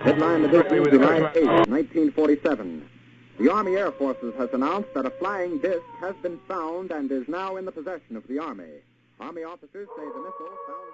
Headline edition, July 8, 1947. The Army Air Forces has announced that a flying disc has been found and is now in the possession of the Army. Army officers say the missile found...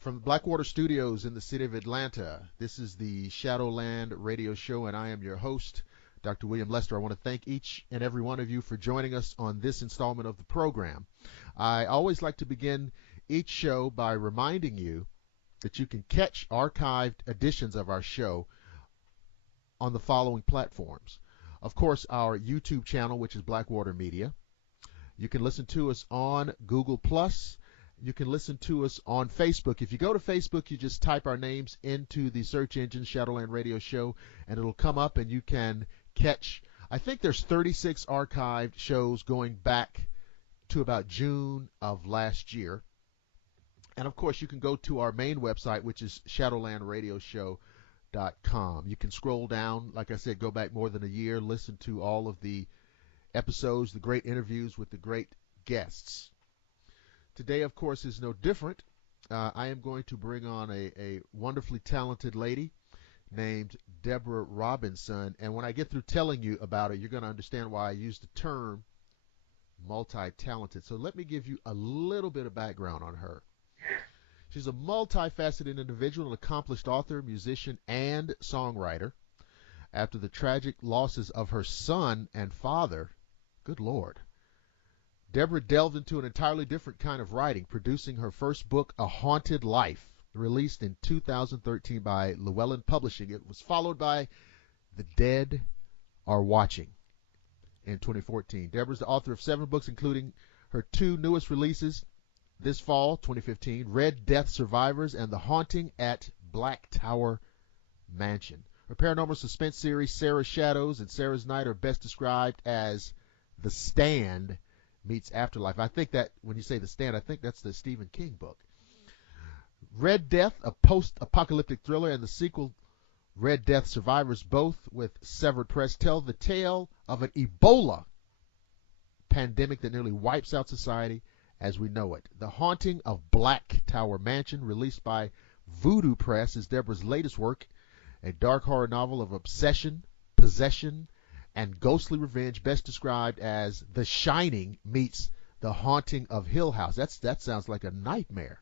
From the Blackwater Studios in the city of Atlanta, this is the Shadowland Radio Show, and I am your host, Dr. William Lester. I want to thank each and every one of you for joining us on this installment of the program. I always like to begin each show by reminding you that you can catch archived editions of our show on the following platforms. Of course, our YouTube channel, which is Blackwater Media. You can listen to us on Google+. You can listen to us on Facebook. If you go to Facebook, you just type our names into the search engine, Shadowland Radio Show, and it'll come up and you can catch, I think there's 36 archived shows going back to about June of last year. And of course, you can go to our main website, which is shadowlandradioshow.com. You can scroll down, like I said, go back more than a year, listen to all of the episodes, the great interviews with the great guests. Today, of course, is no different. I am going to bring on a wonderfully talented lady named Debra Robinson. And when I get through telling you about her, you're going to understand why I use the term multi-talented. So let me give you a little bit of background on her. She's a multifaceted individual, an accomplished author, musician, and songwriter. After the tragic losses of her son and father, good Lord, Debra delved into an entirely different kind of writing, producing her first book, A Haunted Life, released in 2013 by Llewellyn Publishing. It was followed by The Dead Are Watching in 2014. Debra's the author of 7 books, including her 2 newest releases this fall, 2015, Red Death Survivors and The Haunting at Black Tower Mansion. Her paranormal suspense series, Sarah's Shadows and Sarah's Night, are best described as The Stand meets Afterlife. I think that when you say The Stand, I think that's the Stephen King book. Red Death, a post-apocalyptic thriller, and the sequel, Red Death Survivors, both with Severed Press, tell the tale of an Ebola pandemic that nearly wipes out society as we know it. The Haunting of Black Tower Mansion, released by Voodoo Press, is Debra's latest work, a dark horror novel of obsession, possession, and ghostly revenge, best described as The Shining meets The Haunting of Hill House. That sounds like a nightmare.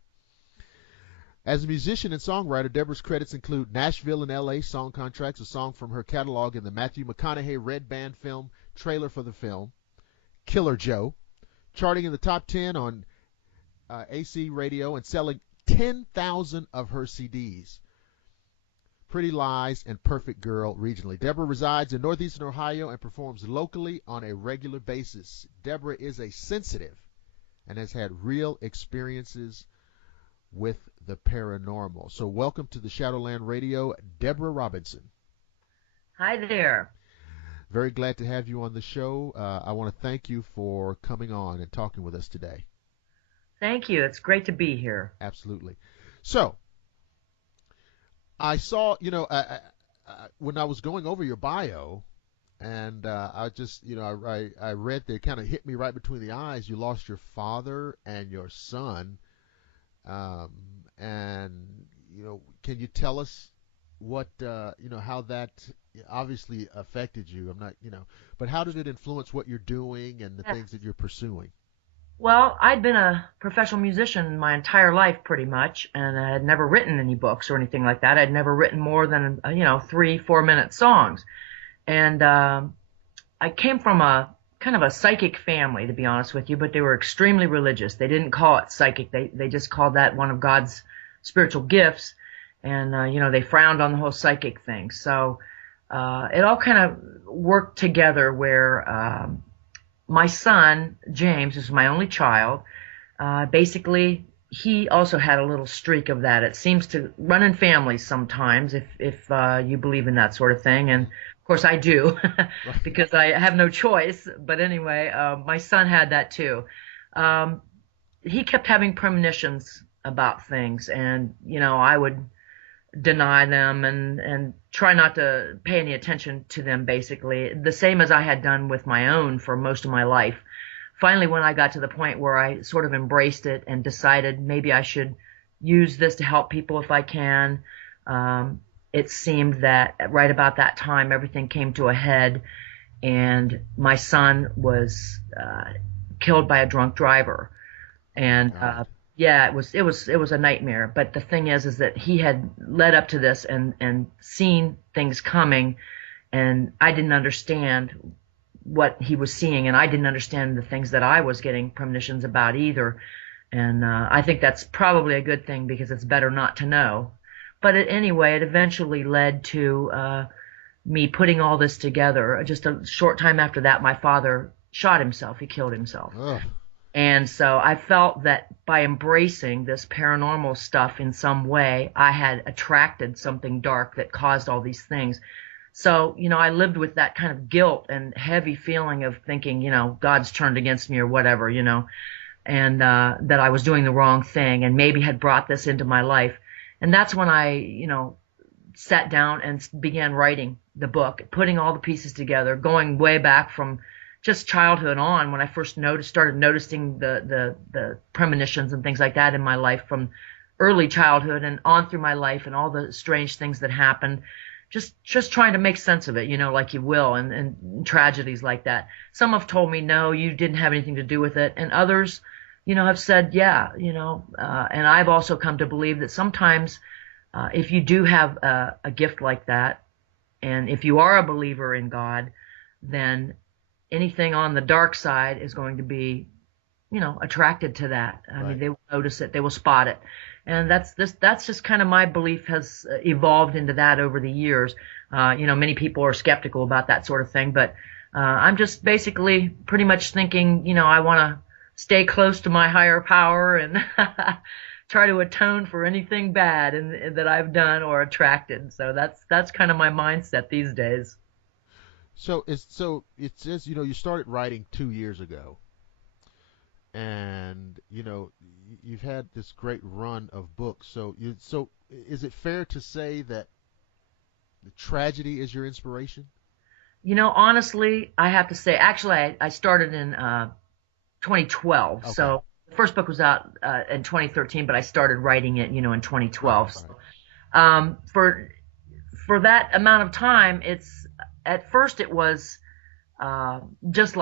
As a musician and songwriter, Debra's credits include Nashville and L.A. song contracts, a song from her catalog in the Matthew McConaughey Red Band film trailer for the film, Killer Joe, charting in the top 10 on AC radio and selling 10,000 of her CDs. Pretty Lies and Perfect Girl regionally. Debra resides in northeastern Ohio and performs locally on a regular basis. Debra is a sensitive and has had real experiences with the paranormal. So welcome to the Shadowland Radio, Debra Robinson. Hi there. Very glad to have you on the show. I want to thank you for coming on and talking with us today. Thank you. It's great to be here. Absolutely. So, I saw, when I was going over your bio, and I just, I read that it kind of hit me right between the eyes. You lost your father and your son, and can you tell us what how that obviously affected you? I'm not, but how did it influence what you're doing and the things that you're pursuing? Well, I'd been a professional musician my entire life pretty much, and I had never written any books or anything like that. I'd never written more than 3-4 minute songs. And I came from a kind of a psychic family, to be honest with you, but they were extremely religious. They didn't call it psychic. They just called that one of God's spiritual gifts. And, they frowned on the whole psychic thing. So it all kind of worked together where my son, James, who's my only child, basically he also had a little streak of that. It seems to run in families sometimes if you believe in that sort of thing. And of course I do because I have no choice. But anyway, my son had that too. He kept having premonitions about things, and, I would deny them and try not to pay any attention to them, basically, the same as I had done with my own for most of my life. Finally, when I got to the point where I sort of embraced it and decided maybe I should use this to help people if I can, it seemed that right about that time everything came to a head, and my son was killed by a drunk driver. And yeah, it was a nightmare. But the thing is that he had led up to this and seen things coming, and I didn't understand what he was seeing, and I didn't understand the things that I was getting premonitions about either. And I think that's probably a good thing, because it's better not to know. But anyway, it eventually led to me putting all this together. Just a short time after that, my father shot himself. He killed himself. Ugh. And so I felt that by embracing this paranormal stuff in some way, I had attracted something dark that caused all these things. So, I lived with that kind of guilt and heavy feeling of thinking, God's turned against me or whatever, and that I was doing the wrong thing and maybe had brought this into my life. And that's when I, sat down and began writing the book, putting all the pieces together, going way back from just childhood on, when I first started noticing the premonitions and things like that in my life, from early childhood and on through my life, and all the strange things that happened, just trying to make sense of it, like you will, and tragedies like that. Some have told me, no, you didn't have anything to do with it, and others, have said, yeah, and I've also come to believe that sometimes if you do have a gift like that, and if you are a believer in God, then anything on the dark side is going to be, attracted to that. I mean, they will notice it, they will spot it. And that's just kind of my belief has evolved into that over the years. Many people are skeptical about that sort of thing, but I'm just basically pretty much thinking, I want to stay close to my higher power and try to atone for anything bad that I've done or attracted. So that's kind of my mindset these days. So it says, you started writing 2 years ago, and you've had this great run of books. So is it fair to say that the tragedy is your inspiration? Honestly, I have to say, actually, I started in 2012. Okay. So the first book was out in 2013, but I started writing it, in 2012. Oh, right. So, for that amount of time, at first it was just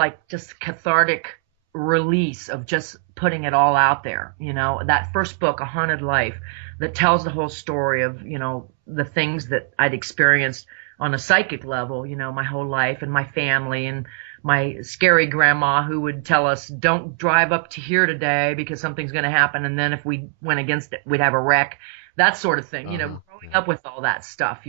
cathartic release of just putting it all out there. That first book, A Haunted Life, that tells the whole story of, the things that I'd experienced on a psychic level, my whole life, and my family, and my scary grandma who would tell us, don't drive up to here today because something's going to happen. And then if we went against it, we'd have a wreck, that sort of thing, growing up with all that stuff,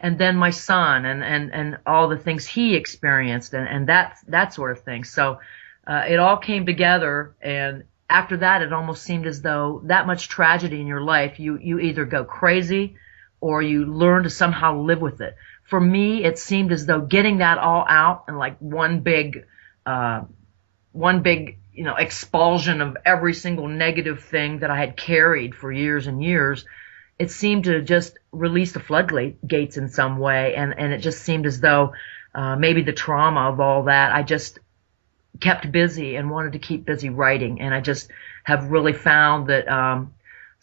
and then my son and all the things he experienced and that sort of thing. So it all came together, and after that, it almost seemed as though that much tragedy in your life, you either go crazy or you learn to somehow live with it. For me, it seemed as though getting that all out and like one big expulsion of every single negative thing that I had carried for years and years, it seemed to just release the floodgates in some way. And it just seemed as though maybe the trauma of all that, I just kept busy and wanted to keep busy writing. And I just have really found that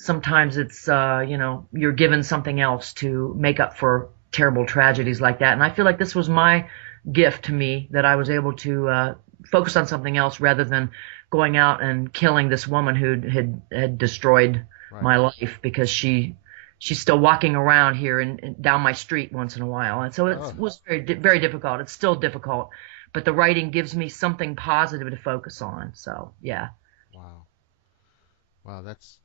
sometimes it's, you're given something else to make up for terrible tragedies like that. And I feel like this was my gift to me, that I was able to focus on something else rather than going out and killing this woman who had destroyed my life, because she's still walking around here and down my street once in a while. And so it was very, very difficult. It's still difficult, but the writing gives me something positive to focus on. So, yeah. Wow, that's,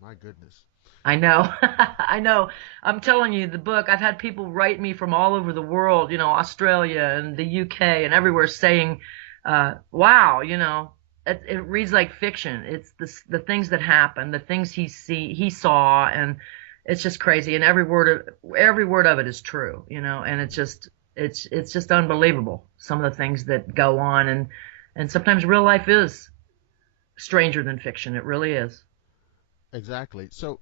my goodness. I know. I know. I'm telling you, the book, I've had people write me from all over the world, Australia and the UK and everywhere, saying, wow, it reads like fiction. It's the things that happen, the things he saw, and it's just crazy. And every word of it is true, and it's just unbelievable. Some of the things that go on, and sometimes real life is stranger than fiction. It really is. Exactly. So,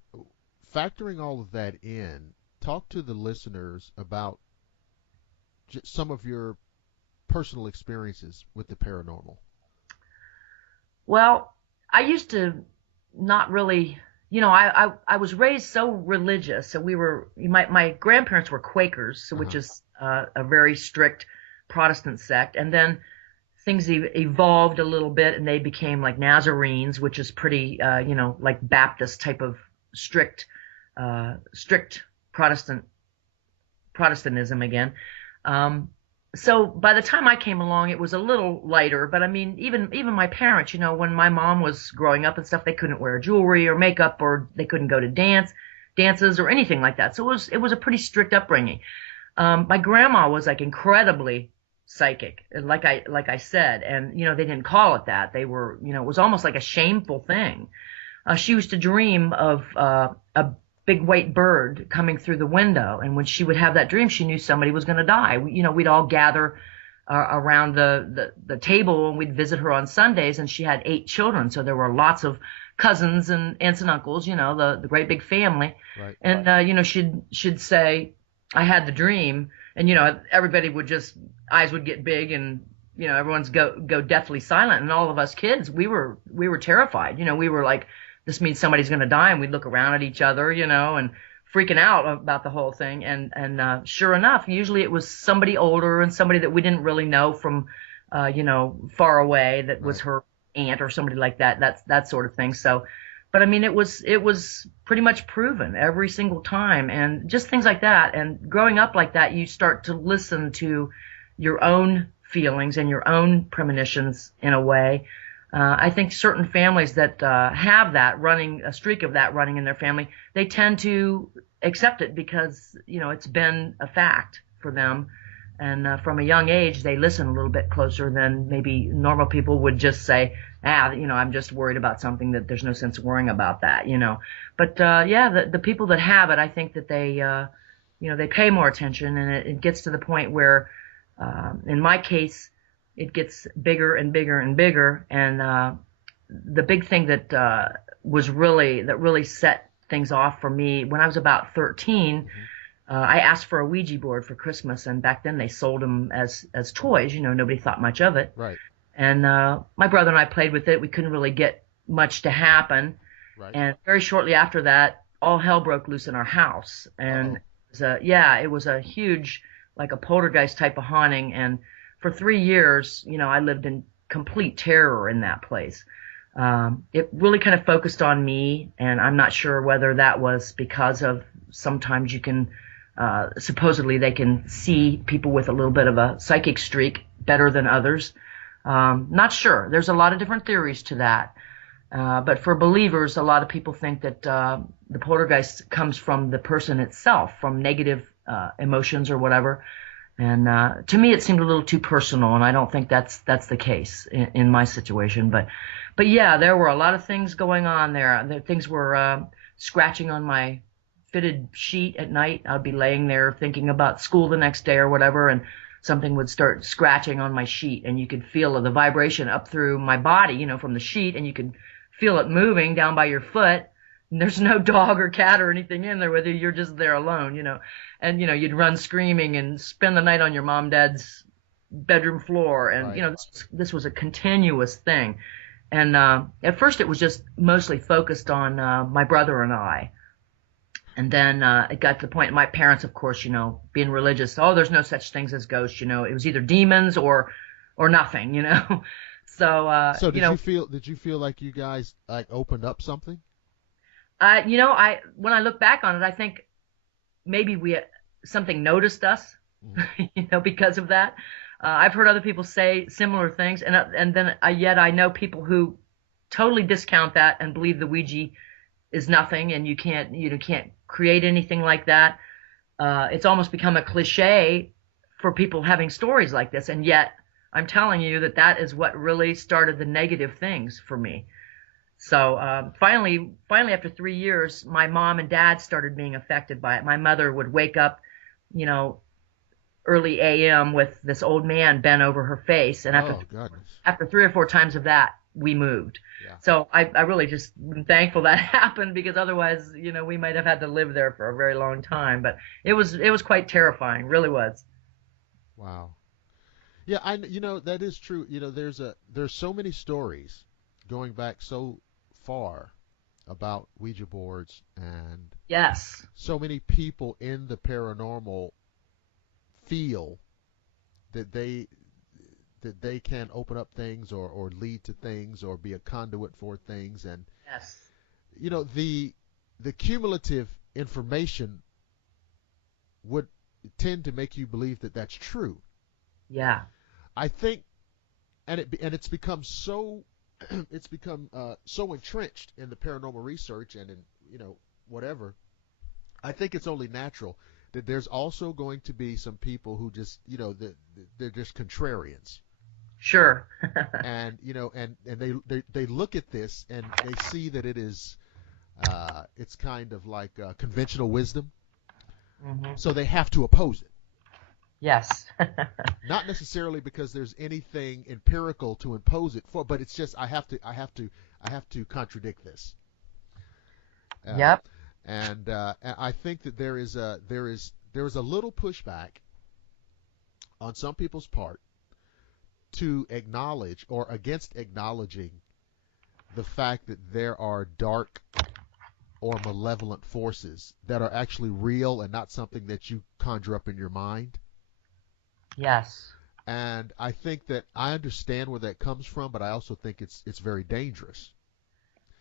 factoring all of that in, talk to the listeners about some of your personal experiences with the paranormal. Well, I used to not really, I was raised so religious. So my grandparents were Quakers, which is a very strict Protestant sect. And then things evolved a little bit, and they became like Nazarenes, which is pretty, like Baptist type of strict Protestantism again. So by the time I came along, it was a little lighter. But I mean, even my parents, when my mom was growing up and stuff, they couldn't wear jewelry or makeup, or they couldn't go to dances or anything like that. So it was a pretty strict upbringing. My grandma was like incredibly psychic, like I said, and they didn't call it that. They were, it was almost like a shameful thing. She used to dream of a big white bird coming through the window, and when she would have that dream, she knew somebody was going to die. We'd all gather around the table, and we'd visit her on Sundays, and she had 8 children, so there were lots of cousins and aunts and uncles, the great big family. Right. And she'd say, I had the dream, and everybody would eyes would get big, and everyone's go deathly silent, and all of us kids, we were terrified. We were like, this means somebody's going to die, and we'd look around at each other, and freaking out about the whole thing. And sure enough, usually it was somebody older and somebody that we didn't really know from, far away, that was her aunt or somebody like that. That sort of thing. So, but I mean, it was pretty much proven every single time, and just things like that. And growing up like that, you start to listen to your own feelings and your own premonitions in a way. I think certain families that have a streak of that running in their family, they tend to accept it because, it's been a fact for them. And from a young age, they listen a little bit closer than maybe normal people would just say, I'm just worried about something, that there's no sense worrying about that, But, the people that have it, I think that they pay more attention, and it gets to the point where, in my case, it gets bigger and bigger and bigger. And the big thing that really set things off for me, when I was about 13, I asked for a Ouija board for Christmas, and back then they sold them as toys. Nobody thought much of it. Right. And my brother and I played with it. We couldn't really get much to happen. Right. And very shortly after that, all hell broke loose in our house. And it was a huge, like a poltergeist type of haunting. And for 3 years, I lived in complete terror in that place. It really kind of focused on me, and I'm not sure whether that was because of sometimes you can, supposedly they can see people with a little bit of a psychic streak better than others. Not sure. There's a lot of different theories to that. But for believers, a lot of people think that the poltergeist comes from the person itself, from negative emotions or whatever. And to me, it seemed a little too personal, and I don't think that's the case in my situation. But yeah, there were a lot of things going on there. Things were scratching on my fitted sheet at night. I'd be laying there thinking about school the next day or whatever, and something would start scratching on my sheet, and you could feel the vibration up through my body, from the sheet, and you could feel it moving down by your foot. And there's no dog or cat or anything in there, whether you're just there alone, And, you'd run screaming and spend the night on your mom, dad's bedroom floor. And, right. This was a continuous thing. And at first it was just mostly focused on my brother and I. And then it got to the point, my parents, of course, being religious, oh, there's no such things as ghosts, it was either demons or nothing, So, So did you feel like you guys like opened up something? When I look back on it, I think maybe something noticed us, because of that. I've heard other people say similar things, and then yet I know people who totally discount that and believe the Ouija is nothing, and you can't create anything like that. It's almost become a cliche for people having stories like this, and yet I'm telling you that is what really started the negative things for me. So finally, after 3 years, my mom and dad started being affected by it. My mother would wake up, early a.m. with this old man bent over her face, and after 3 or 4 times of that, we moved. Yeah. So I really just am thankful that happened, because otherwise, we might have had to live there for a very long time. But it was quite terrifying, really was. Wow. Yeah, that is true. There's so many stories going back so far about Ouija boards, and yes, so many people in the paranormal feel that they can open up things or lead to things or be a conduit for things, and yes, the cumulative information would tend to make you believe that that's true. Yeah, I think, and it's become so so entrenched in the paranormal research and in whatever. I think it's only natural that there's also going to be some people who just they're just contrarians. Sure. And they look at this and they see that it is it's kind of like conventional wisdom, so they have to oppose it. Yes. Not necessarily because there's anything empirical to impose it for, but it's just I have to contradict this. Yep. And I think that there is a little pushback on some people's part to acknowledge or against acknowledging the fact that there are dark or malevolent forces that are actually real and not something that you conjure up in your mind. Yes. And I think that I understand where that comes from, but I also think it's very dangerous.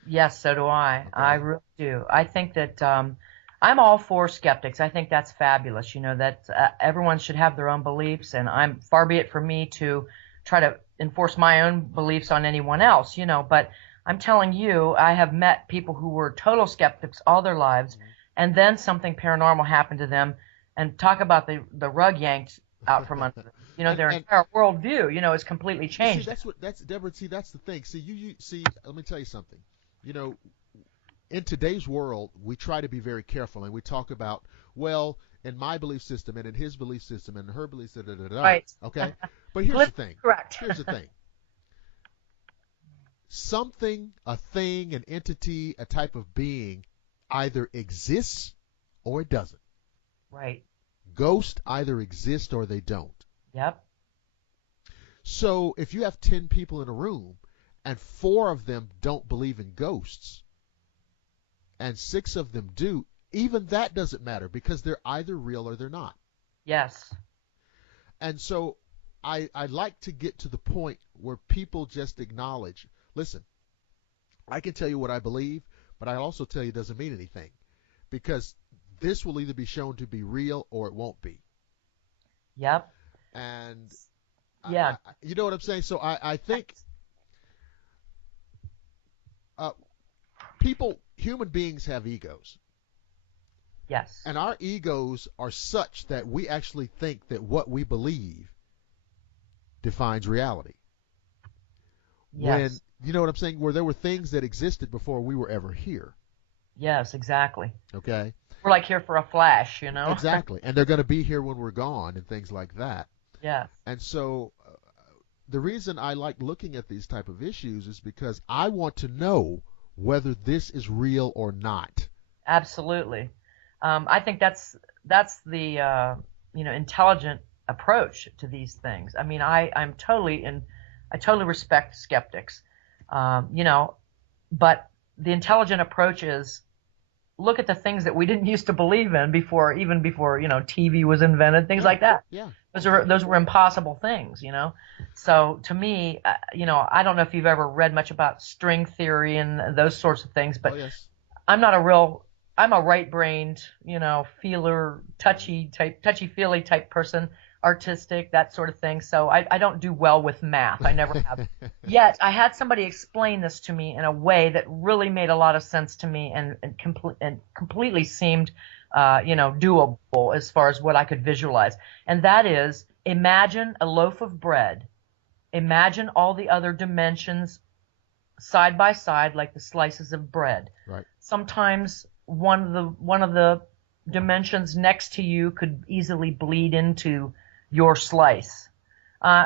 Yes, so do I. Okay. I really do. I think that I'm all for skeptics. I think that's fabulous. That everyone should have their own beliefs, and far be it from me to try to enforce my own beliefs on anyone else. But I'm telling you, I have met people who were total skeptics all their lives, and then something paranormal happened to them, and talk about the rug yanked out from under them. Their entire worldview, is completely changed. See, that's Debra. See, that's the thing. See, you see. Let me tell you something. In today's world, we try to be very careful, and we talk about, well, in my belief system, and in his belief system, and her belief system, right? Okay, but here's the thing. Correct. Here's the thing. Something, a thing, an entity, a type of being, either exists or it doesn't. Right. Ghosts either exist or they don't. Yep. So if you have 10 people in a room and 4 of them don't believe in ghosts and 6 of them do, even that doesn't matter because they're either real or they're not. Yes. And so I like to get to the point where people just acknowledge, listen, I can tell you what I believe, but I also tell you it doesn't mean anything because this will either be shown to be real or it won't be. Yep. And yeah, you know what I'm saying? So I think human beings have egos. Yes. And our egos are such that we actually think that what we believe defines reality. Yes. When, you know what I'm saying? Where there were things that existed before we were ever here. Yes, exactly. Okay? We're like here for a flash, Exactly. And they're going to be here when we're gone and things like that. Yes. And so the reason I like looking at these type of issues is because I want to know whether this is real or not. Absolutely. I think that's the intelligent approach to these things. I mean, I totally respect skeptics. You know, but the intelligent approach is look at the things that we didn't used to believe in before, even before, you know, TV was invented, things like that. Yeah. Those were impossible things, you know. So to me, you know, I don't know if you've ever read much about string theory and those sorts of things, but yes. I'm a right-brained, you know, feeler, touchy-feely type person, artistic, that sort of thing. So I don't do well with math. I never have. Yet I had somebody explain this to me in a way that really made a lot of sense to me and completely seemed, you know, doable as far as what I could visualize. And that is, imagine a loaf of bread. Imagine all the other dimensions side by side like the slices of bread. Right. Sometimes one of the dimensions next to you could easily bleed into your slice.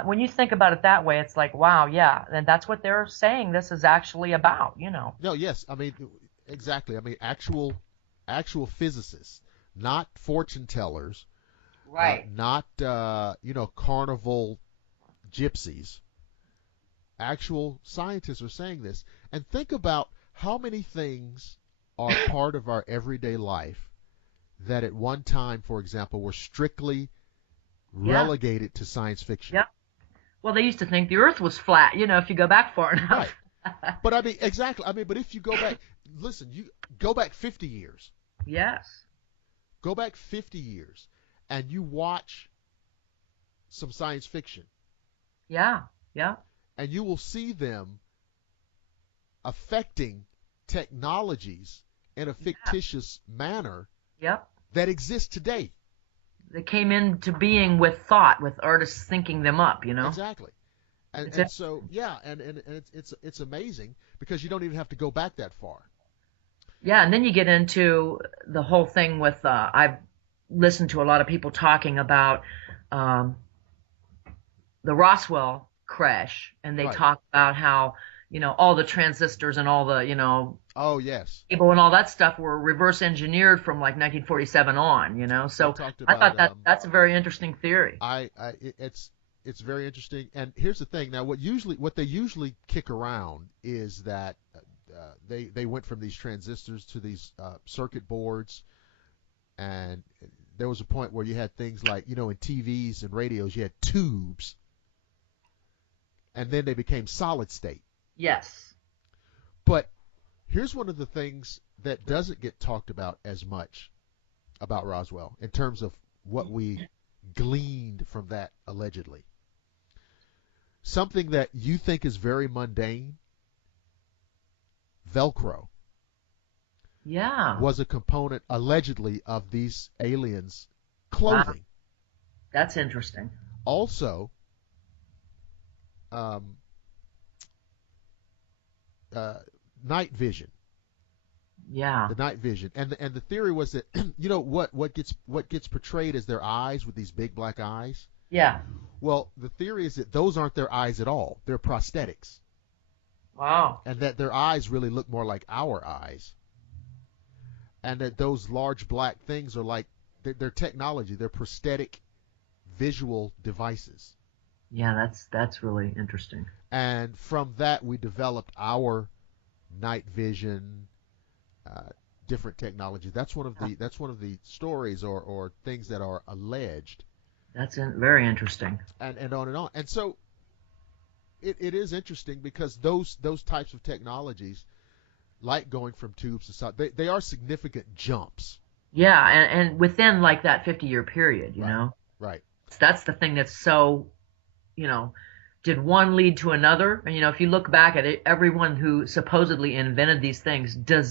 When you think about it that way, it's like, wow, yeah, and that's what they're saying this is actually about, you know. No, yes, I mean, exactly. I mean, actual physicists, not fortune tellers, right? Not you know, carnival gypsies. Actual scientists are saying this, and think about how many things are part of our everyday life that at one time, for example, were strictly relegated to science fiction. Yeah. Well, they used to think the Earth was flat, you know, if you go back far enough. Right. But I mean, exactly. I mean, but if you go back, listen, you go back 50 years. Yes. Go back 50 years, and you watch some science fiction. Yeah. Yeah. And you will see them affecting technologies in a fictitious manner that exists today. They came into being with thought, with artists thinking them up, you know. Exactly. And so, yeah, and it's amazing because you don't even have to go back that far. Yeah, and then you get into the whole thing with, I've listened to a lot of people talking about the Roswell crash, and they talk about how, you know, all the transistors and all the, you know, oh yes, cable and all that stuff were reverse engineered from like 1947 on, you know. So I thought that's a very interesting theory. It's very interesting. And here's the thing. Now, what they usually kick around is that they went from these transistors to these circuit boards, and there was a point where you had things like, you know, in TVs and radios, you had tubes, and then they became solid state. Yes. But here's one of the things that doesn't get talked about as much about Roswell in terms of what we gleaned from that allegedly. Something that you think is very mundane, Velcro, was a component allegedly of these aliens' clothing. Wow. That's interesting. Also, night vision. Yeah. The night vision, and the theory was that you know what gets portrayed as their eyes with these big black eyes. Yeah. Well, the theory is that those aren't their eyes at all. They're prosthetics. Wow. And that their eyes really look more like our eyes. And that those large black things are like they're technology. They're prosthetic visual devices. Yeah, that's really interesting. And from that, we developed our night vision, different technology. That's one of the stories or things that are alleged. That's very interesting. And on and on. And so it is interesting because those types of technologies, like going from tubes to solid, they are significant jumps. Yeah, and within like that 50-year period, you know. Right. That's the thing that's so, you know, did one lead to another? And, you know, if you look back at it, everyone who supposedly invented these things, do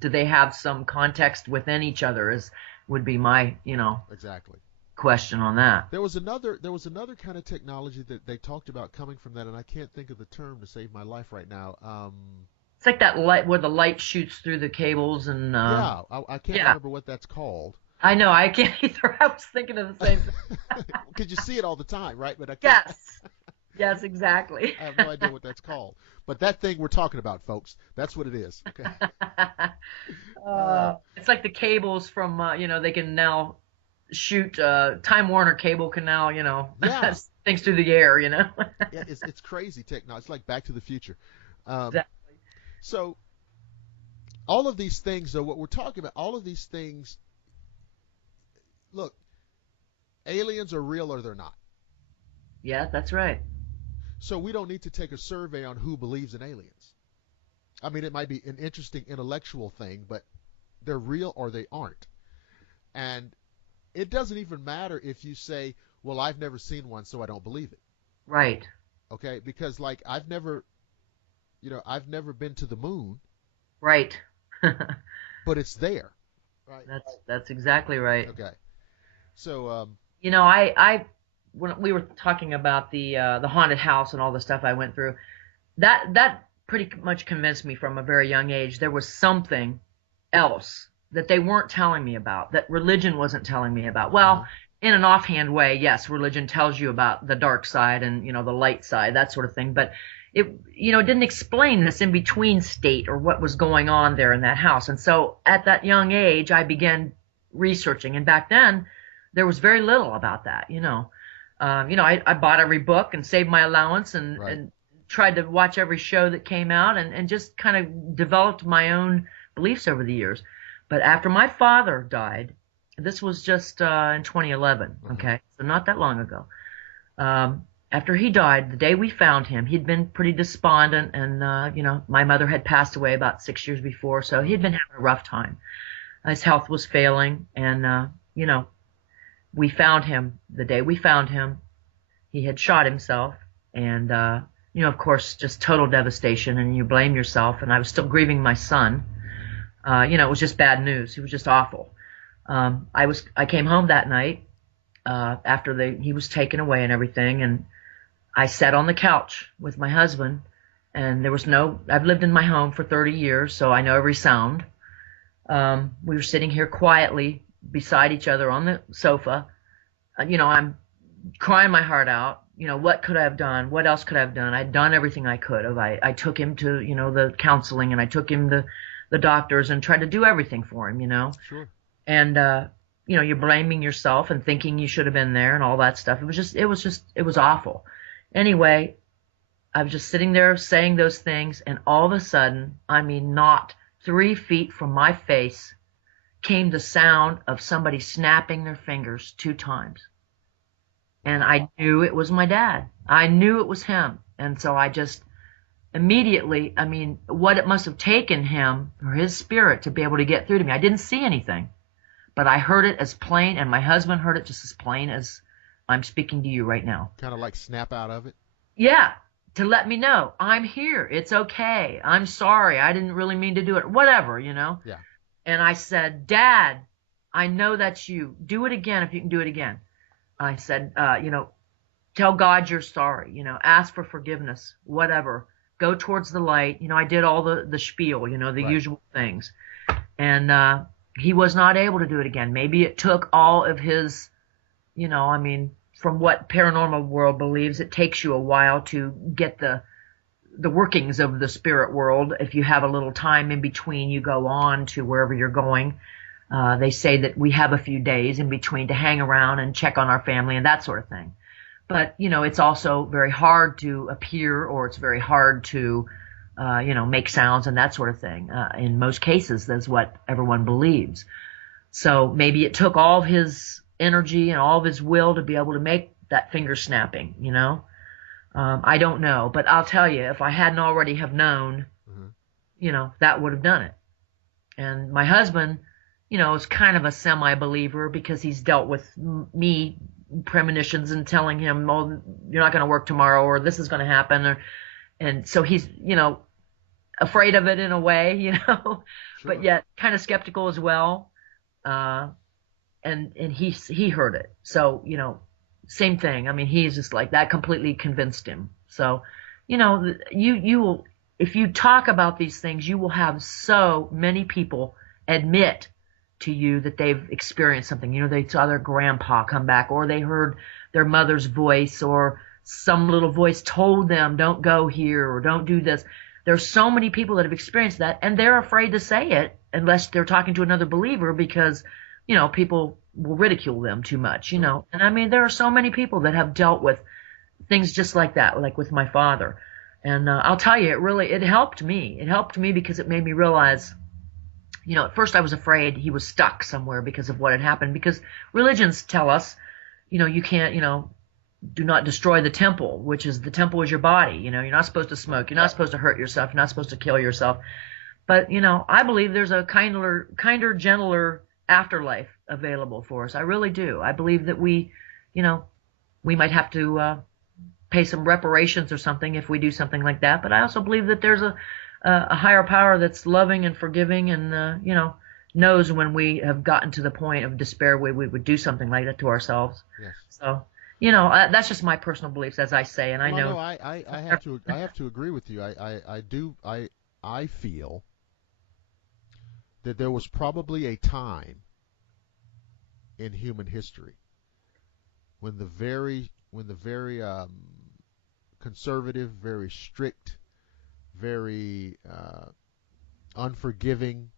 they have some context within each other would be my, you know, exactly question on that. There was another kind of technology that they talked about coming from that, and I can't think of the term to save my life right now. It's like that light where the light shoots through the cables and I can't remember what that's called. I know, I can't either. I was thinking of the same thing. Because you see it all the time, right? But I can't. Yes, exactly. I have no idea what that's called. But that thing we're talking about, folks, that's what it is. Okay. It's like the cables from, you know, they can now shoot, Time Warner cable can now, you know, things through the air, you know. Yeah, it's crazy technology. It's like Back to the Future. Exactly. So all of these things, though, what we're talking about, all of these things, look, aliens are real or they're not. Yeah, that's right. So we don't need to take a survey on who believes in aliens. I mean, it might be an interesting intellectual thing, but they're real or they aren't. And it doesn't even matter if you say, well, I've never seen one, so I don't believe it. Right. Okay? Because, like, I've never been to the moon. Right. But it's there. Right? That's exactly right. Okay. So, I when we were talking about the haunted house and all the stuff I went through, that pretty much convinced me from a very young age there was something else that they weren't telling me about, that religion wasn't telling me about. Well, in an offhand way, yes, religion tells you about the dark side and, the light side, that sort of thing. But it didn't explain this in between state or what was going on there in that house. And so at that young age, I began researching. And back then, there was very little about that, I bought every book and saved my allowance and tried to watch every show that came out and just kind of developed my own beliefs over the years. But after my father died, this was just in 2011, okay, so not that long ago. After he died, the day we found him, he'd been pretty despondent, and my mother had passed away about 6 years before, so he'd been having a rough time. His health was failing, and we found him. The day we found him, he had shot himself, and of course, just total devastation, and you blame yourself. And I was still grieving my son. It was just bad news. He was just awful. I came home that night after he was taken away and everything, and I sat on the couch with my husband, and I've lived in my home for 30 years, so I know every sound. We were sitting here quietly beside each other on the sofa. I'm crying my heart out. What could I have done? What else could I have done? I'd done everything I could have. I took him to, the counseling, and I took him to the doctors and tried to do everything for him, Sure. And, you're blaming yourself and thinking you should have been there and all that stuff. It was awful. Anyway, I was just sitting there saying those things, and all of a sudden, not 3 feet from my face came the sound of somebody snapping their fingers 2 times. And I knew it was my dad. I knew it was him. And so I just immediately, what it must have taken him or his spirit to be able to get through to me. I didn't see anything, but I heard it as plain, and my husband heard it just as plain as I'm speaking to you right now. Kind of like snap out of it? Yeah, to let me know, I'm here. It's okay. I'm sorry. I didn't really mean to do it. Whatever, Yeah. And I said, Dad, I know that's you. Do it again if you can do it again. I said, tell God you're sorry, ask for forgiveness, whatever. Go towards the light. I did all the spiel, the usual things. And he was not able to do it again. Maybe it took all of his, from what paranormal world believes, it takes you a while to get the workings of the spirit world. If you have a little time in between, you go on to wherever you're going. They say that we have a few days in between to hang around and check on our family and that sort of thing. But, it's also very hard to appear, or it's very hard to, make sounds and that sort of thing. In most cases, that's what everyone believes. So maybe it took all of his energy and all of his will to be able to make that finger snapping, I don't know. But I'll tell you, if I hadn't already have known, that would have done it. And my husband, is kind of a semi-believer because he's dealt with me premonitions and telling him, oh, you're not going to work tomorrow, or this is going to happen. And so he's, afraid of it in a way, Sure. But yet kind of skeptical as well. And he heard it. So, same thing. He's just like that, completely convinced him. So, you will, if you talk about these things, you will have so many people admit to you that they've experienced something. They saw their grandpa come back, or they heard their mother's voice, or some little voice told them, don't go here, or don't do this. There's so many people that have experienced that, and they're afraid to say it unless they're talking to another believer because, people will ridicule them too much, And there are so many people that have dealt with things just like that, like with my father. And I'll tell you, it helped me. It helped me because it made me realize, at first I was afraid he was stuck somewhere because of what had happened. Because religions tell us, you can't, do not destroy the temple, which is the temple is your body. You're not supposed to smoke. You're not supposed to hurt yourself. You're not supposed to kill yourself. But, I believe there's a kinder, gentler afterlife available for us. I really do. I believe that we might have to pay some reparations or something if we do something like that. But I also believe that there's a higher power that's loving and forgiving and, knows when we have gotten to the point of despair where we would do something like that to ourselves. Yes. So, that's just my personal beliefs, as I say, and I know. No, I have to agree with you. I feel that there was probably a time in human history when the very conservative, very strict, very unforgiving,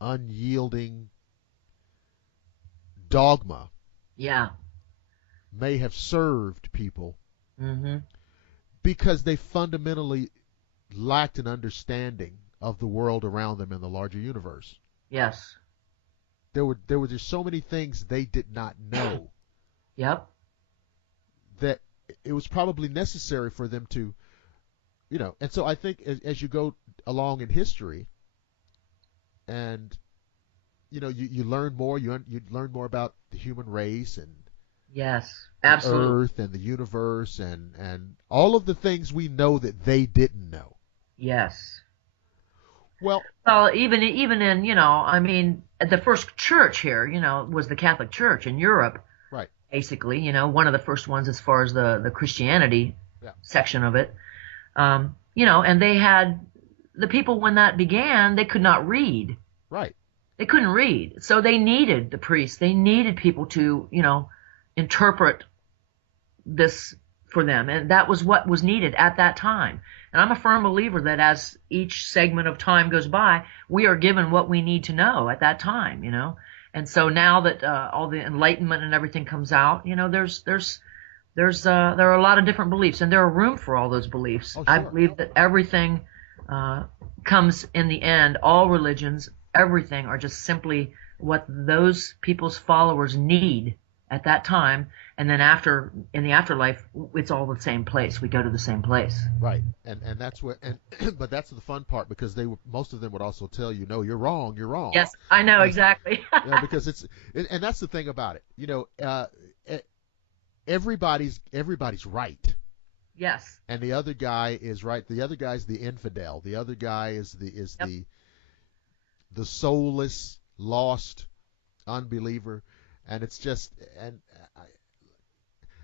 unyielding dogma may have served people because they fundamentally lacked an understanding of the world around them in the larger universe. Yes. There were just so many things they did not know. Yep. That it was probably necessary for them to, and so I think as you go along in history, and you learn more, you learn more about the human race and yes, absolutely, the Earth and the universe and all of the things we know that they didn't know. Yes. Well, even in the first church here, was the Catholic Church in Europe. Right. Basically, one of the first ones as far as the Christianity section of it. And they had the people when that began, they could not read. Right. They couldn't read. So they needed the priests. They needed people to, interpret this for them. And that was what was needed at that time. And I'm a firm believer that as each segment of time goes by, we are given what we need to know at that time, And so now that all the enlightenment and everything comes out, there are a lot of different beliefs, and there are room for all those beliefs. Oh, sure. I believe that everything comes in the end. All religions, everything are just simply what those people's followers need at that time, and then in the afterlife, it's all the same place. We go to the same place. Right, and that's what. But that's the fun part because most of them would also tell you, no, you're wrong. You're wrong. Yes, I know exactly. Because and that's the thing about it. Everybody's right. Yes. And the other guy is right. The other guy's the infidel. The other guy is the soulless, lost unbeliever. And it's just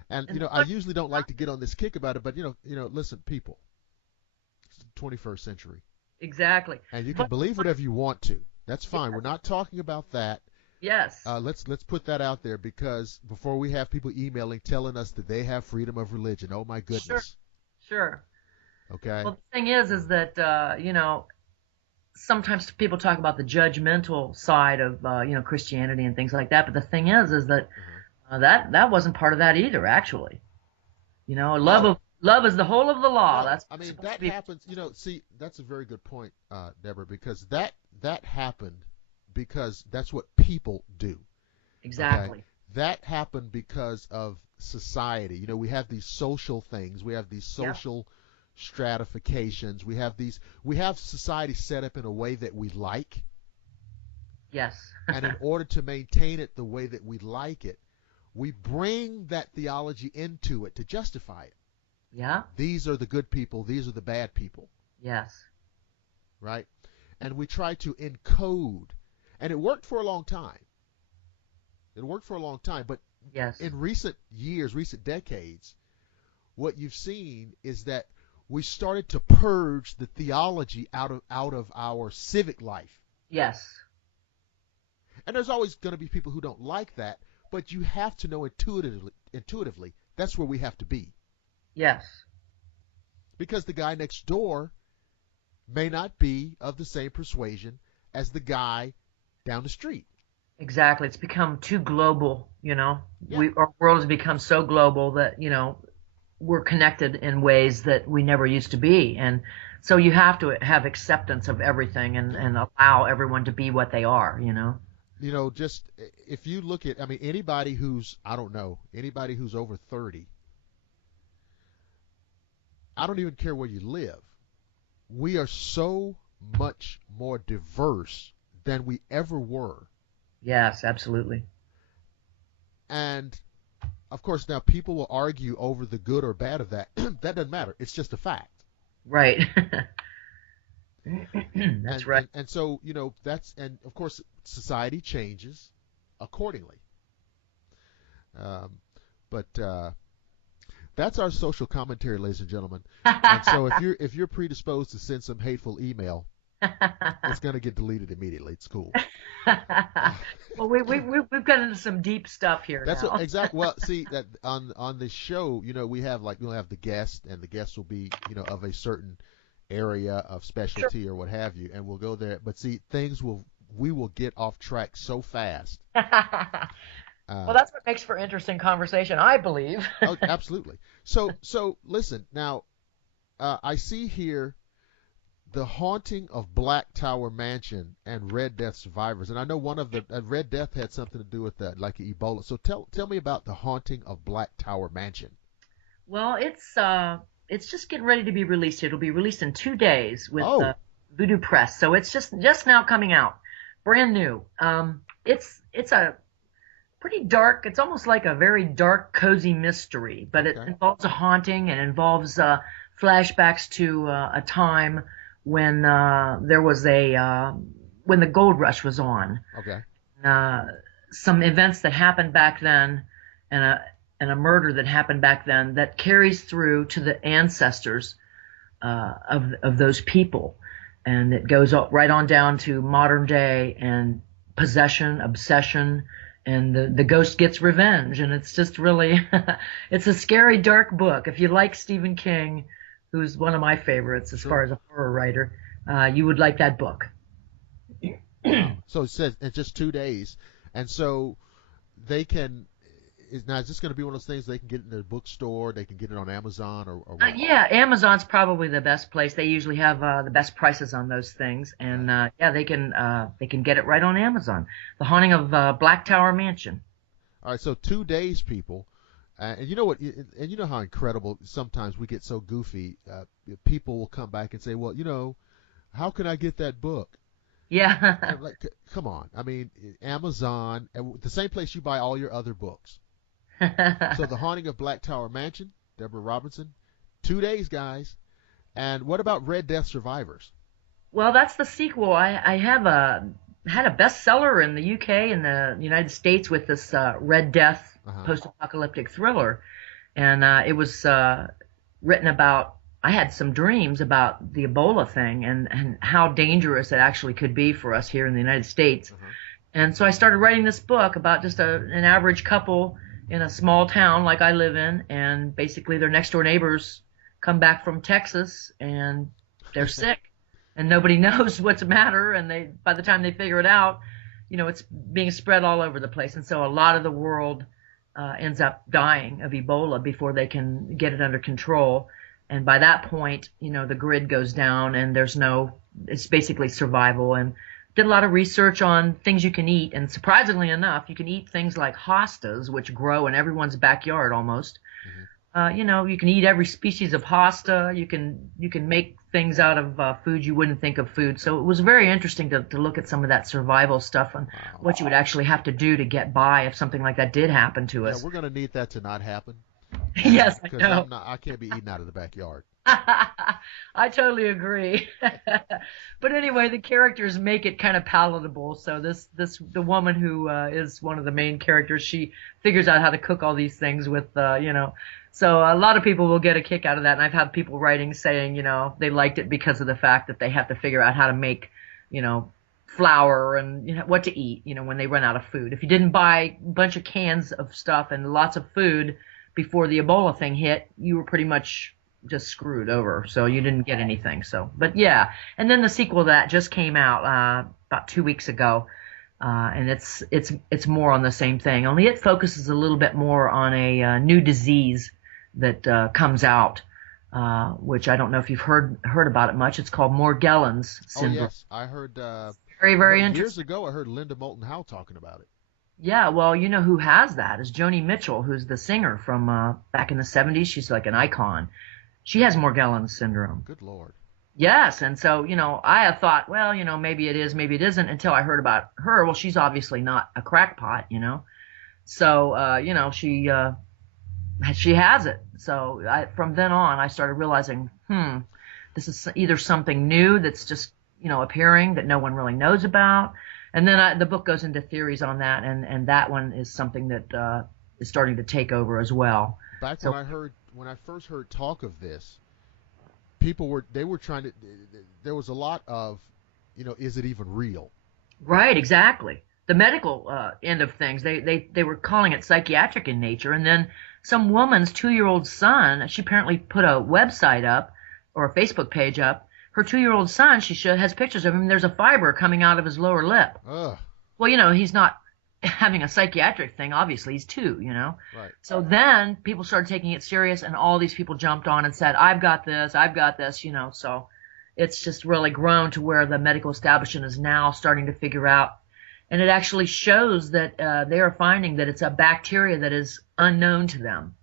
I usually don't like to get on this kick about it, but listen, people. It's the 21st century. Exactly. And you can believe whatever you want to. That's fine. We're not talking about that. Yes. Let's put that out there because before we have people emailing telling us that they have freedom of religion, oh my goodness. Sure. Okay. Well, the thing is that sometimes people talk about the judgmental side of Christianity and things like that, but the thing is that that wasn't part of that either. Actually, love is the whole of the law. That happens. See, that's a very good point, Deborah, because that happened. Because that's what people do. Exactly. Okay? That happened because of society. We have these social things. We have these social stratifications. We have society set up in a way that we like. Yes. And in order to maintain it the way that we like it, we bring that theology into it to justify it. Yeah. These are the good people. These are the bad people. Yes. Right? And we try to encode. And it worked for a long time. But yes. In recent years, recent decades, what you've seen is that we started to purge the theology out of our civic life. Yes. And there's always going to be people who don't like that, but you have to know intuitively that's where we have to be. Yes. Because the guy next door may not be of the same persuasion as the guy down the street. Exactly. It's become too global, Yeah. Our world has become so global that, we're connected in ways that we never used to be. And so you have to have acceptance of everything and allow everyone to be what they are, you know? Just if you look at, I mean, anybody who's, I don't know, anybody who's over 30, I don't even care where you live. We are so much more diverse than we ever were. Yes, absolutely. And of course, now people will argue over the good or bad of that. That doesn't matter. It's just a fact. Right. That's right. And so, and of course, society changes accordingly. But that's our social commentary, ladies and gentlemen. And so if you're predisposed to send some hateful email, it's going to get deleted immediately. It's cool. Well, we've got into some deep stuff here. That's now. Exactly. Well, see that on this show, we'll have the guest, and the guest will be of a certain area of specialty, sure, or what have you, and we'll go there. But see, we will get off track so fast. Well, that's what makes for interesting conversation, I believe. Oh, absolutely. So listen now. I see here the haunting of Black Tower Mansion and Red Death survivors, and I know one of the Red Death had something to do with that, like Ebola. So tell me about the haunting of Black Tower Mansion. Well, it's just getting ready to be released. It'll be released in 2 days with Voodoo Press. So it's just now coming out, brand new. It's a pretty dark. It's almost like a very dark, cozy mystery, but it involves a haunting and involves flashbacks to a time when there was when the gold rush was on. Okay. Some events that happened back then, and a murder that happened back then that carries through to the ancestors of those people, and it goes right on down to modern day and possession, obsession, and the ghost gets revenge. And it's just really it's a scary, dark book. If you like Stephen King, who's one of my favorites as far as a horror writer, you would like that book. So it says in just 2 days, and so they can. Is this going to be one of those things they can get in their bookstore? They can get it on Amazon or what? Yeah, Amazon's probably the best place. They usually have the best prices on those things, and they can get it right on Amazon. The Haunting of Black Tower Mansion. All right, so 2 days, people. And you know what? And you know how incredible sometimes we get so goofy. People will come back and say, "Well, how can I get that book?" Yeah. I'm like, come on. I mean, Amazon, the same place you buy all your other books. So The Haunting of Black Tower Mansion, Debra Robinson, 2 days, guys. And what about Red Death Survivors? Well, that's the sequel. I have had a bestseller in the UK and the United States with this Red Death post-apocalyptic thriller, and it was written about. I had some dreams about the Ebola thing and how dangerous it actually could be for us here in the United States. And so I started writing this book about just an average couple in a small town like I live in, and basically their next door neighbors come back from Texas and they're sick and nobody knows what's the matter, and by the time they figure it out, it's being spread all over the place, and so a lot of the world ends up dying of Ebola before they can get it under control. And by that point, the grid goes down and it's basically survival. And did a lot of research on things you can eat. And surprisingly enough, you can eat things like hostas, which grow in everyone's backyard almost. You can eat every species of hosta. You can make things out of food you wouldn't think of food. So it was very interesting to look at some of that survival stuff and what you would actually have to do to get by if something like that did happen to us. Yeah, we're going to need that to not happen. Yes, I know. Because I can't be eating out of the backyard. I totally agree. But anyway, the characters make it kind of palatable. So the woman who is one of the main characters, she figures out how to cook all these things with, So a lot of people will get a kick out of that. And I've had people writing saying, they liked it because of the fact that they have to figure out how to make, flour and what to eat, when they run out of food. If you didn't buy a bunch of cans of stuff and lots of food before the Ebola thing hit, you were pretty much just screwed over. So you didn't get anything. So, but yeah. And then the sequel to that just came out about 2 weeks ago. And it's more on the same thing, only it focuses a little bit more on a new disease that comes out, which I don't know if you've heard about it much. It's called Morgellons syndrome. Oh, yes. I heard very years interesting. ago, I heard Linda Moulton Howe talking about it. Yeah, well, you know who has that is Joni Mitchell, who's the singer from back in the 70s. She's like an icon. She has Morgellons syndrome. Good Lord. Yes, and so, I had thought, well, maybe it is, maybe it isn't, until I heard about her. Well, she's obviously not a crackpot, So, she has it. So from then on, I started realizing, this is either something new that's just, appearing that no one really knows about. And then the book goes into theories on that, and that one is something that is starting to take over as well. Back when I first heard talk of this, they were trying to, there was a lot of, is it even real? Right, exactly. The medical end of things, they were calling it psychiatric in nature. And then some woman's 2-year-old son, she apparently put a website up or a Facebook page up. Her 2-year-old son, has pictures of him. There's a fiber coming out of his lower lip. Ugh. Well, he's not having a psychiatric thing. Obviously, he's 2, Right. So then people started taking it serious, and all these people jumped on and said, I've got this, So it's just really grown to where the medical establishment is now starting to figure out. And it actually shows that they are finding that it's a bacteria that is unknown to them.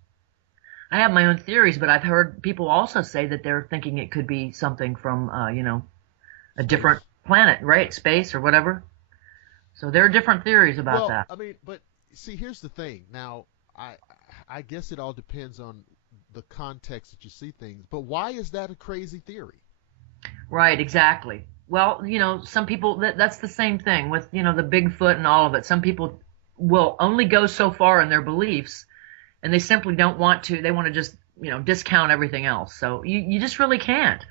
I have my own theories, but I've heard people also say that they're thinking it could be something from, a different planet, right? Space or whatever. So there are different theories about that. I mean, but see, here's the thing. Now, I guess it all depends on the context that you see things. But why is that a crazy theory? Right, exactly. Well, some people, that's the same thing with, the Bigfoot and all of it. Some people will only go so far in their beliefs, and they simply don't want to. They want to just, discount everything else. So you just really can't.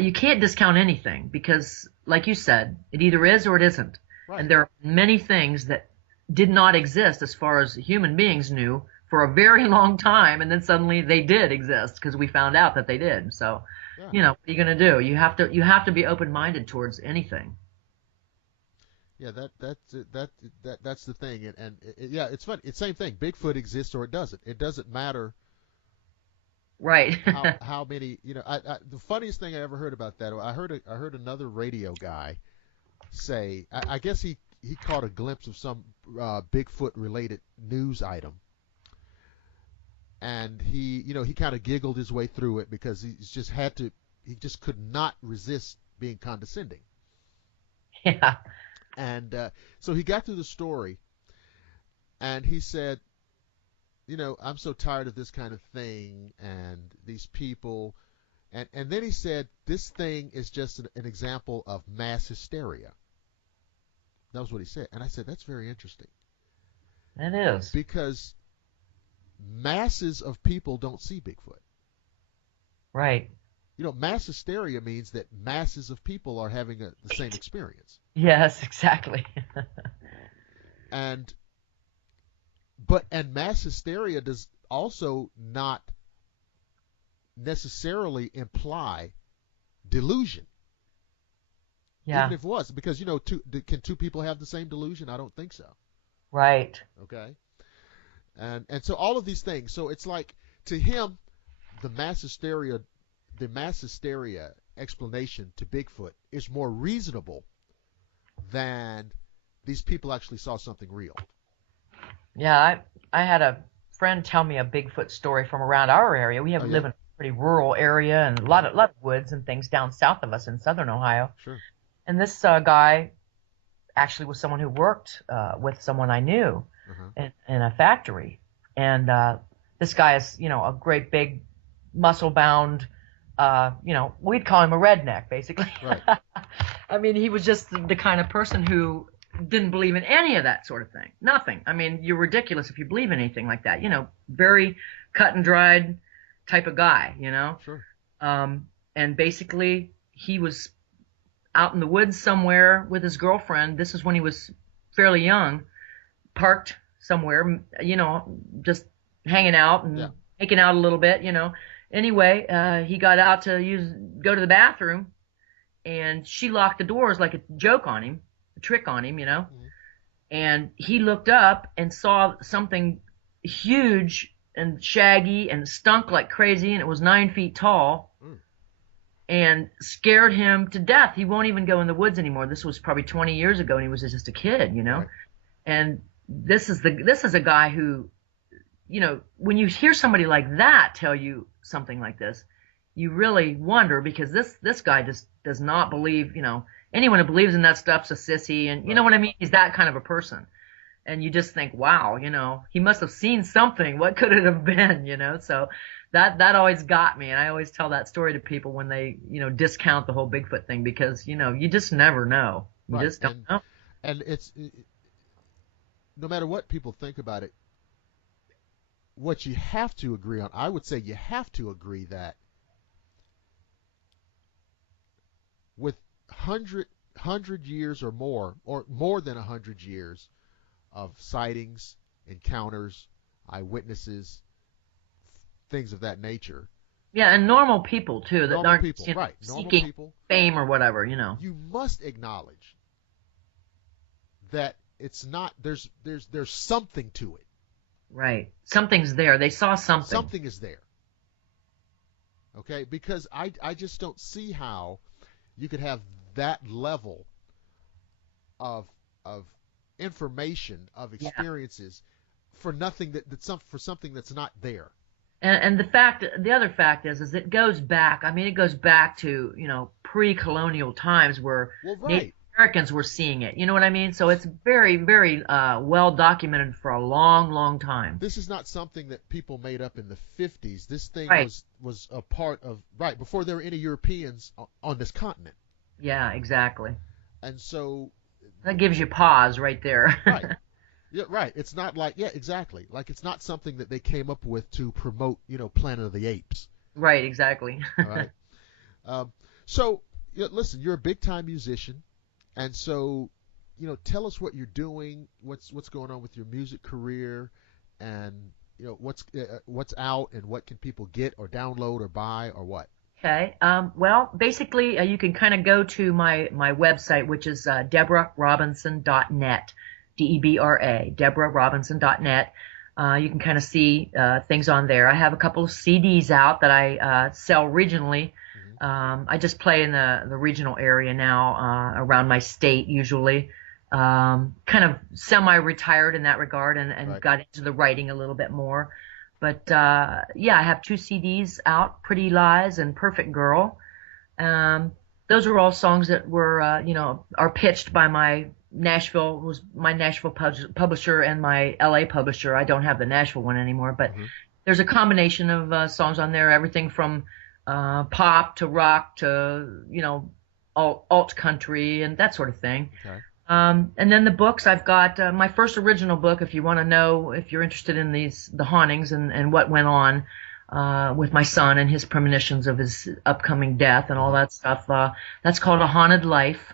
You can't discount anything because, like you said, it either is or it isn't. Right. And there are many things that did not exist as far as human beings knew for a very long time, and then suddenly they did exist because we found out that they did. So, yeah. What are you going to do? You have to be open-minded towards anything. Yeah, that's the thing, and yeah, it's funny. It's the same thing. Bigfoot exists or it doesn't. It doesn't matter. Right. how many? The funniest thing I ever heard about that. I heard another radio guy say. I guess he caught a glimpse of some Bigfoot related news item, and he kind of giggled his way through it because he just could not resist being condescending. Yeah. And so he got through the story, and he said, I'm so tired of this kind of thing and these people. And then he said, this thing is just an example of mass hysteria. That was what he said. And I said, that's very interesting. It is. Because masses of people don't see Bigfoot. Right. Mass hysteria means that masses of people are having the same experience. Yes, exactly. And mass hysteria does also not necessarily imply delusion. Yeah. Even if it was, because can 2 people have the same delusion? I don't think so. Right. Okay. And so all of these things. So it's like, to him, the mass hysteria explanation to Bigfoot is more reasonable than these people actually saw something real. Yeah, I had a friend tell me a Bigfoot story from around our area. We live in a pretty rural area and a lot of woods and things down south of us in southern Ohio. Sure. And this guy actually was someone who worked with someone I knew in a factory. And this guy is, a great big muscle-bound, we'd call him a redneck, basically. Right. I mean, he was just the kind of person who didn't believe in any of that sort of thing. Nothing. I mean, you're ridiculous if you believe in anything like that. Very cut and dried type of guy, Sure. And basically, he was out in the woods somewhere with his girlfriend. This is when he was fairly young, parked somewhere, just hanging out and making out a little bit, Anyway, he got out to go to the bathroom, and she locked the doors like a joke on him, a trick on him, Mm-hmm. And he looked up and saw something huge and shaggy and stunk like crazy, and it was 9 feet tall. And scared him to death. He won't even go in the woods anymore. This was probably 20 years ago, and he was just a kid, you know. Right. And this is a guy who, you know, when you hear somebody like that tell you something like this, you really wonder, because this guy just does not believe, you know, anyone who believes in that stuff's a sissy, and you know what I mean? He's that kind of a person. And you just think, wow, you know, he must have seen something. What could it have been, you know? So that always got me, and I always tell that story to people when they, you know, discount the whole Bigfoot thing, because, you know, you just never know. You just don't know. And no matter what people think about it, what you have to agree on, I would say you have to agree that with 100 years or more than 100 years of sightings, encounters, eyewitnesses, things of that nature. Yeah, and normal people too, that aren't people, you know, right. Normal seeking people, fame or whatever, you know. You must acknowledge that it's not, there's something to it. Right. Something's there. They saw something. Something is there. Okay? Because I just don't see how you could have that level of information, of experiences for nothing for something that's not there. And the other fact is it goes back. I mean, it goes back to, you know, pre-colonial times where Native Americans were seeing it. You know what I mean? So it's very, very well documented for a long, long time. This is not something that people made up in the 50s. This thing was a part of, before there were any Europeans on this continent. Yeah, exactly. And so that gives you pause right there. Right. Yeah, right. It's not like, exactly. Like, it's not something that they came up with to promote, you know, Planet of the Apes. Right, exactly. All right. So, listen, you're a big-time musician, and so, you know, tell us what you're doing, what's going on with your music career, and, you know, what's out, and what can people get or download or buy or what? Okay. Well, basically, you can kind of go to my website, which is DebraRobinson.net. DEBRA, DebraRobinson.net. You can kind of see things on there. I have a couple of CDs out that I sell regionally. I just play in the regional area now, around my state usually. Kind of semi-retired in that regard, and got into the writing a little bit more. But yeah, I have 2 CDs out, Pretty Lies and Perfect Girl. Those are all songs that were, you know, are pitched by my Nashville publisher and my LA publisher. I don't have the Nashville one anymore, but there's a combination of songs on there, everything from pop to rock to, you know, alt country and that sort of thing. Okay. And then the books, I've got my first original book, if you want to know, if you're interested in the hauntings and what went on with my son and his premonitions of his upcoming death and all that stuff. That's called A Haunted Life.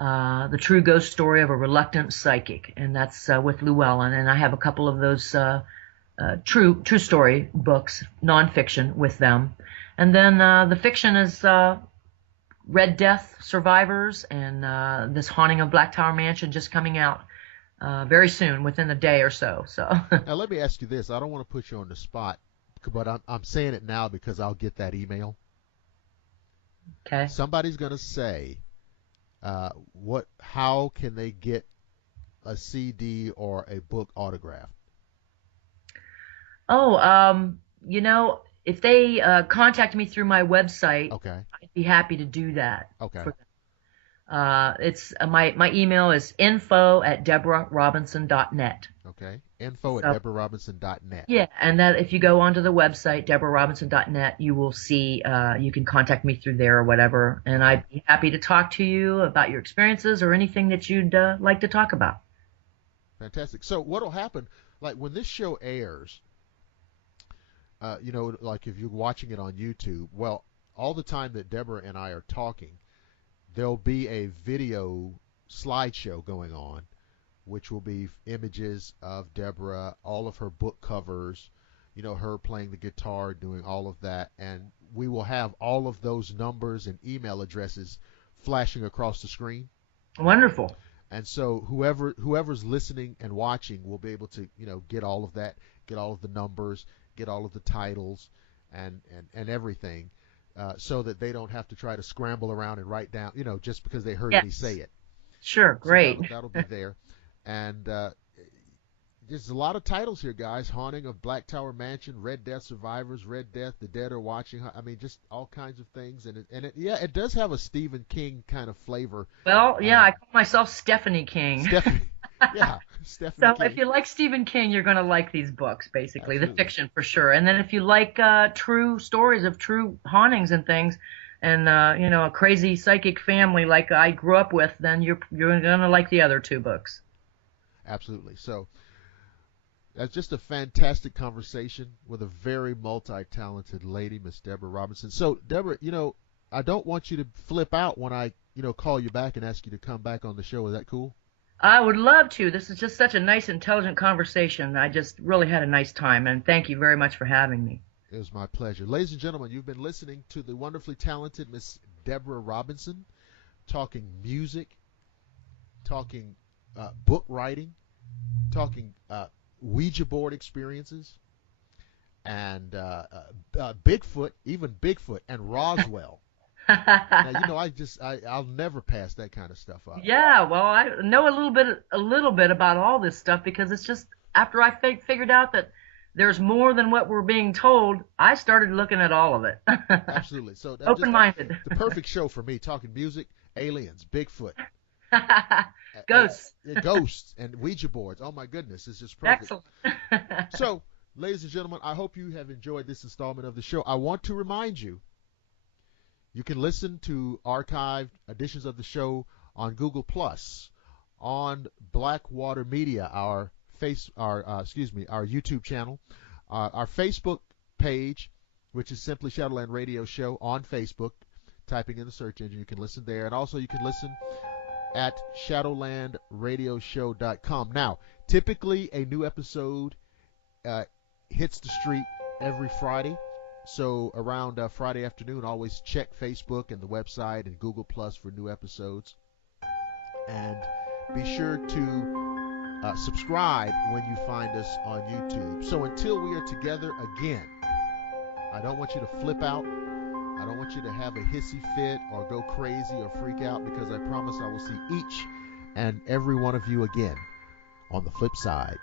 The True Ghost Story of a Reluctant Psychic, and that's with Llewellyn. And I have a couple of those true story books, nonfiction, with them. And then the fiction is Red Death Survivors and this Haunting of Black Tower Mansion, just coming out very soon, within a day or so. Now let me ask you this. I don't want to put you on the spot, but I'm saying it now because I'll get that email. Okay. Somebody's going to say, how can they get a CD or a book autographed? Oh, you know, if they contact me through my website, okay, I'd be happy to do that. Okay. For them. It's my email is info@DebraRobinson.net. Okay, info@DebraRobinson.net. Yeah, and that if you go onto the website DebraRobinson.net, you will see you can contact me through there or whatever, and I'd be happy to talk to you about your experiences or anything that you'd like to talk about. Fantastic. So what will happen, like when this show airs, you know, like if you're watching it on YouTube, well, all the time that Debra and I are talking, there'll be a video slideshow going on, which will be images of Debra, all of her book covers, you know, her playing the guitar, doing all of that, and we will have all of those numbers and email addresses flashing across the screen. Wonderful. And so whoever's listening and watching will be able to, get all of that, get all of the numbers, get all of the titles, and everything, so that they don't have to try to scramble around and write down, just because they heard me say it. Sure, great. So that'll be there. And there's a lot of titles here, guys. Haunting of Black Tower Mansion, Red Death Survivors, Red Death, The Dead Are Watching. I mean, just all kinds of things. And it does have a Stephen King kind of flavor. Well, yeah, I call myself Stephanie King. Stephanie So King. if you like Stephen King, you're going to like these books, basically. Absolutely. The fiction for sure. And then if you like true stories of true hauntings and things, and a crazy psychic family like I grew up with, then you're going to like the other two books. Absolutely. So that's just a fantastic conversation with a very multi-talented lady, Miss Debra Robinson. So, Debra, I don't want you to flip out when I, call you back and ask you to come back on the show. Is that cool? I would love to. This is just such a nice, intelligent conversation. I just really had a nice time, and thank you very much for having me. It was my pleasure. Ladies and gentlemen, you've been listening to the wonderfully talented Miss Debra Robinson talking music, talking book writing, talking Ouija board experiences, and Bigfoot, even Bigfoot, and Roswell. Now, I'll never pass that kind of stuff up. Yeah, well, I know a little bit about all this stuff because it's just after I figured out that there's more than what we're being told, I started looking at all of it. Absolutely. So that's open-minded. The perfect show for me, talking music, aliens, Bigfoot. Ghosts. Ghosts and Ouija boards. Oh, my goodness. It's just perfect. Excellent. So, ladies and gentlemen, I hope you have enjoyed this installment of the show. I want to remind you, you can listen to archived editions of the show on Google Plus, on Blackwater Media, our YouTube channel, our Facebook page, which is simply Shadowland Radio Show on Facebook. Typing in the search engine, you can listen there, and also you can listen at shadowlandradioshow.com. Now, typically a new episode hits the street every Friday. So around Friday afternoon, always check Facebook and the website and Google Plus for new episodes. And be sure to subscribe when you find us on YouTube. So until we are together again, I don't want you to flip out. I don't want you to have a hissy fit or go crazy or freak out, because I promise I will see each and every one of you again on the flip side.